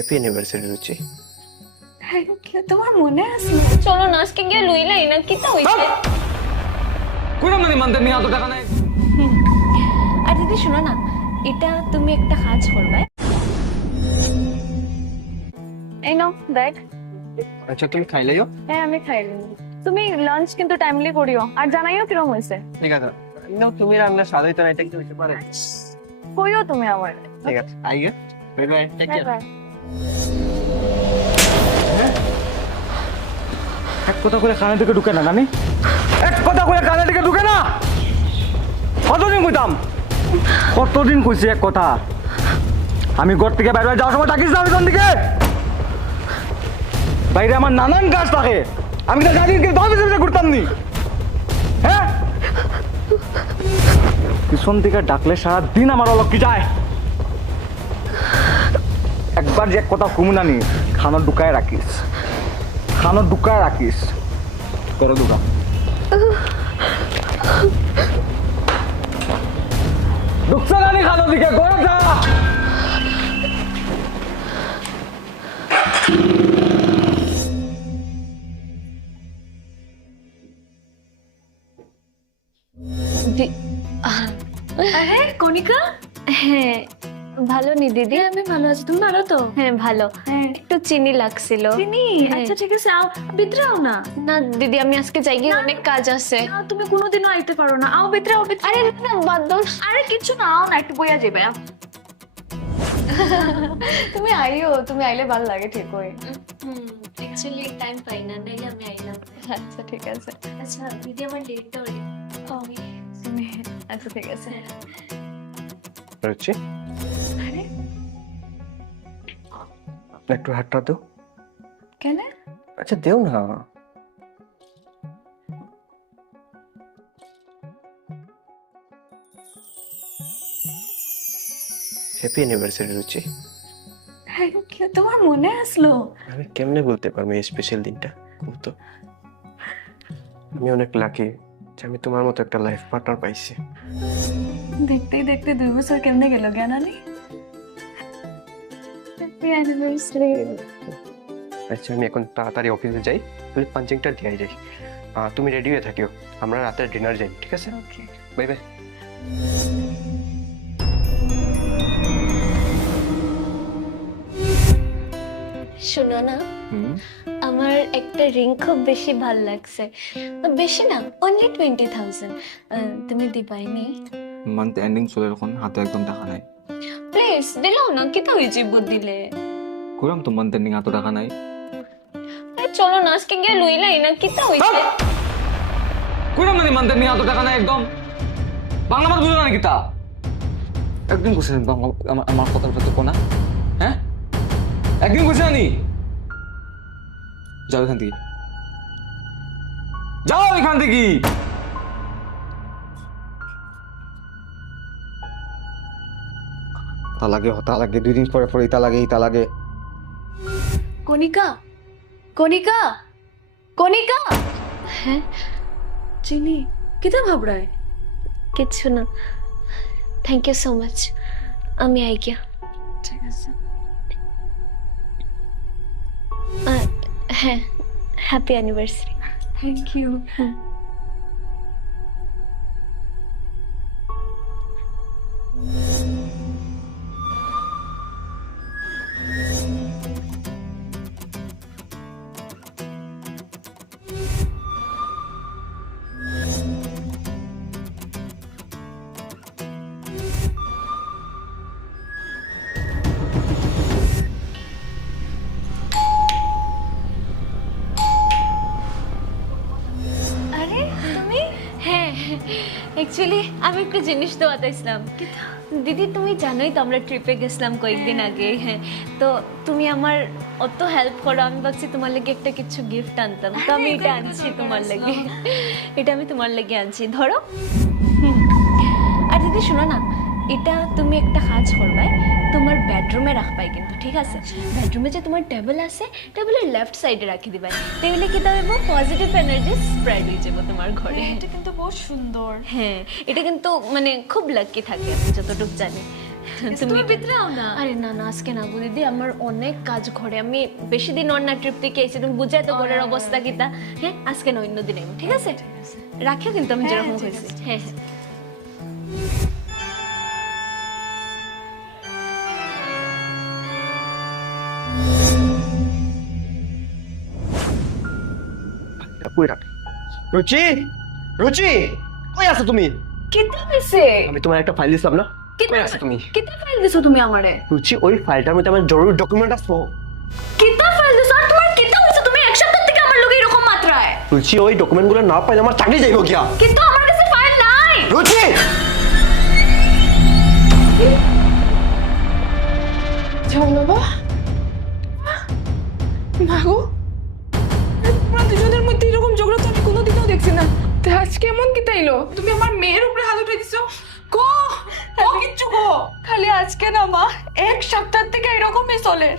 Happy anniversary রুচি তোমার মনে আছে চলো না আজকে গিয়ে লইলাই না কি তা হইছে কোনো মানে মানতে অত টাকা নাই আর দিদি শোনো না এটা তুমি একটা কাজ করবে এই নাও দেখ আচ্ছা তুমি হ্যাঁ আমি খাইলাম তুমি লাঞ্চ কিন্তু টাইমলি করিও আর জানাইও কিরম হয়েছে ঠিক আছে নাও তুমি রান্না স্বাদ হইতো না এটা কি হইতে পারে কইও তুমি আমার ঠিক আছে আইগে বাই বাই টেক কেয়ার এক কথা করে কানে দিকে ঢুকে না জানি এক কথা করে কানে দিকে ঢুকে না। কতদিন কইতাম? কতদিন কইছি এক কথা? আমি ঘর থেকে বাইরে যাওয়ার সময় থাকিস না কোন দিকে? বাইরে আমার নানান কাজ থাকে। আমি তো জানি তোমার পিছনে ঘুরতাম নি। হ্যাঁ? পিছন থেকে ডাকলে সারা দিন আমার অলক্কি যায়। একবার যে এক কথা কুমুনানি খানা ঢুকায় রাখিস খানো ঢুকায় রাখিস করে ঢুকা? ঢুকছে না নি খানো দিকে করে যা আরে কণিকা? হ্যাঁ ভালো নি দিদি? হ্যাঁ আমি ভালো আছি। তুমি ভালো তো? হ্যাঁ ভালো। হ্যাঁ। একটু চিনি লাগছিল। চিনি? হ্যাঁ। আচ্ছা ঠিক আছে। আও ভিতরে না? না দিদি আমি আজকে যাই গিয়ে অনেক কাজ আছে। না, তুমি কোনোদিনও আইতে পারো না। আও ভিতরে আও আরে না বাদ দাও। আরে কিছু না আও না একটু বইয়া যাবে তুমি আইও তুমি আইলে ভালো লাগে ঠিক হই অ্যাকচুয়ালি টাইম পাই না নাইলে আমি আইলাম। আচ্ছা ঠিক আছে। আচ্ছা দিদি আমার ডেটটা তুমি আচ্ছা ঠিক আছে। রুচি একটু হাতটা দাও। কেন? আচ্ছা দেও না। Happy anniversary Ruchi thank you তোমার মনে আসলো? আমি কেমনে বলতে পারব এই স্পেশাল দিনটা? খুব তো। আমি অনেক লাকি যে আমি তোমার মতো একটা লাইফ পার্টনার পাইছি। দেখতেই দেখতে দুই বছর কেমনে গেল হ্যাপি অ্যানিভার্সারি আচ্ছা আমি এখন তাড়াতাড়ি অফিসে যাই তাহলে পাঞ্চিংটা দিয়ে যাই। তুমি রেডি হয়ে থাকিও আমরা রাতের ডিনার যাই ঠিক আছে? বাই বাই শোনো না আমার একটা রিং খুব বেশি ভালো লাগছে। বেশি না অনলি টোয়েন্টি থাউজেন্ড তুমি দিবাইনি মান্থ এন্ডিং চলে এখন হাতে একদম টাকা নাই। প্লিজ দিলাও না কি তো হয়েছে দিলে? কইলাম তো মান্থ এন্ডিং এত টাকা নাই চলো না আজকে গিয়ে লইলাই না কি তো হয়েছে কইলাম মানে মান্থ এন্ডিং এত টাকা নাই একদম? বাংলা মাত বুঝো না নাকি তা একদিন কইছেন বাংলা আমার কথার প্রতি কোনা হ্যাঁ? একদিন কইছে নি? যাও এখান থেকে। যাও এখান থেকে! তা লাগে হতা লাগে দুই দিন পরে পরে ইতা লাগে ইতা লাগে। কণিকা কণিকা কণিকা! হ্যাঁ চিনি কিতা ভাবরায় কিচ্ছু না। থ্যাংক ইউ সো মাচ আমি আই গিয়া ঠিক আছে। হ্যাঁ হ্যাপি অ্যানিভার্সারি থ্যাংক ইউ আরে অ্যাকচুয়ালি আমি একটা জিনিস তো বাতাইছিলাম। দিদি তুমি জানোই তো আমরা ট্রিপে গেছিলাম কয়েকদিন আগে। হ্যাঁ তো তুমি আমার অত হেল্প করো আমি ভাবছি তোমার লাগে একটা কিছু গিফট আনতাম। তো আমি এটা আনছি তোমার লাগে। এটা আমি তোমার লাগে আনছি। ধরো। আর দিদি শোনো না। এটা তুমি একটা কাজ করবাই। তোমার বেডরুমে রাখবাই কিন্তু ঠিক আছে? বেডরুমে যে তোমার টেবিল আছে টেবিলের লেফট সাইডে রাখি দিবাই। টেবিলে কি দেবো পজিটিভ এনার্জি স্প্রেড হয়ে যাব তোমার ঘরে। এটা কিন্তু বহুত সুন্দর। হ্যাঁ এটা কিন্তু মানে খুব লাকি থাকে আমি যতটুকু জানি। তুমি না? আরে না না আজকে না গো দিদি আমার অনেক কাজ ঘরে। আমি বেশি দিন অন্য ট্রিপ থেকে এসেছি তুমি বুঝাই তো ঘরের অবস্থা কিতা হ্যাঁ আজকে না অন্য দিন ঠিক আছে? রাখিও কিন্তু আমি যেরকম হয়েছে। হ্যাঁ হ্যাঁ। রাখ রুচি রুচি কই আছো তুমি? কেতে হইছে? আমি তোমার একটা ফাইল দিছিলাম না? কই আছো তুমি? কেতে ফাইল দিছো তুমি আমারে? রুচি ওই ফাইলটার মধ্যে আমার জরুরি ডকুমেন্ট আসব কেতে ফাইল দিছো? আর তোমার কেতে হইছে? তুমি এক সপ্তাহ থেকে আমার লগে এরকম মাত্রায়। রুচি ওই ডকুমেন্টগুলো না পাইলে আমার চাকরি যাইব কিয়া? কিন্তু আমার কাছে ফাইল নাই। রুচি! না মা এক সপ্তাহ থেকে এরকমই চলে।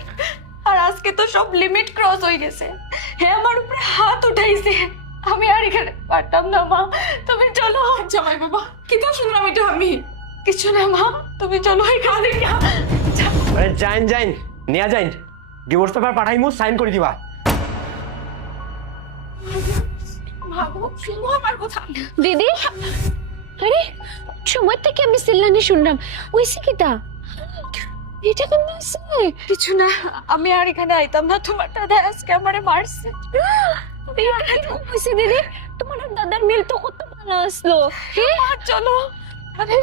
আর আজকে তো সব লিমিট ক্রস হয়ে গেছে। হে আমার উপরে হাত উঠাইছে। আমি আর এখানে পারতাম না মা। তুমি চলো। জামাই বাবা। কিন্তু শুনলাম এটা আমি। কিছু না মা। তুমি চলো এখান যাইন যাইন। নিয়া যাইন। ডিভোর্স পেপার পাঠাইমু সাইন করে দিবা। দিদি আরে সময় থেকে আমি সিল্লানি শুনলাম। ওইসি কিতা এটা কেন আছে কিছু না আমি আর এখানে আইতাম না। তোমার দাদা আজকে আমারে মারছে। হয়েছে দিদি? তোমার দাদার মিল তো কত ভালো আসলো। চলো। আরে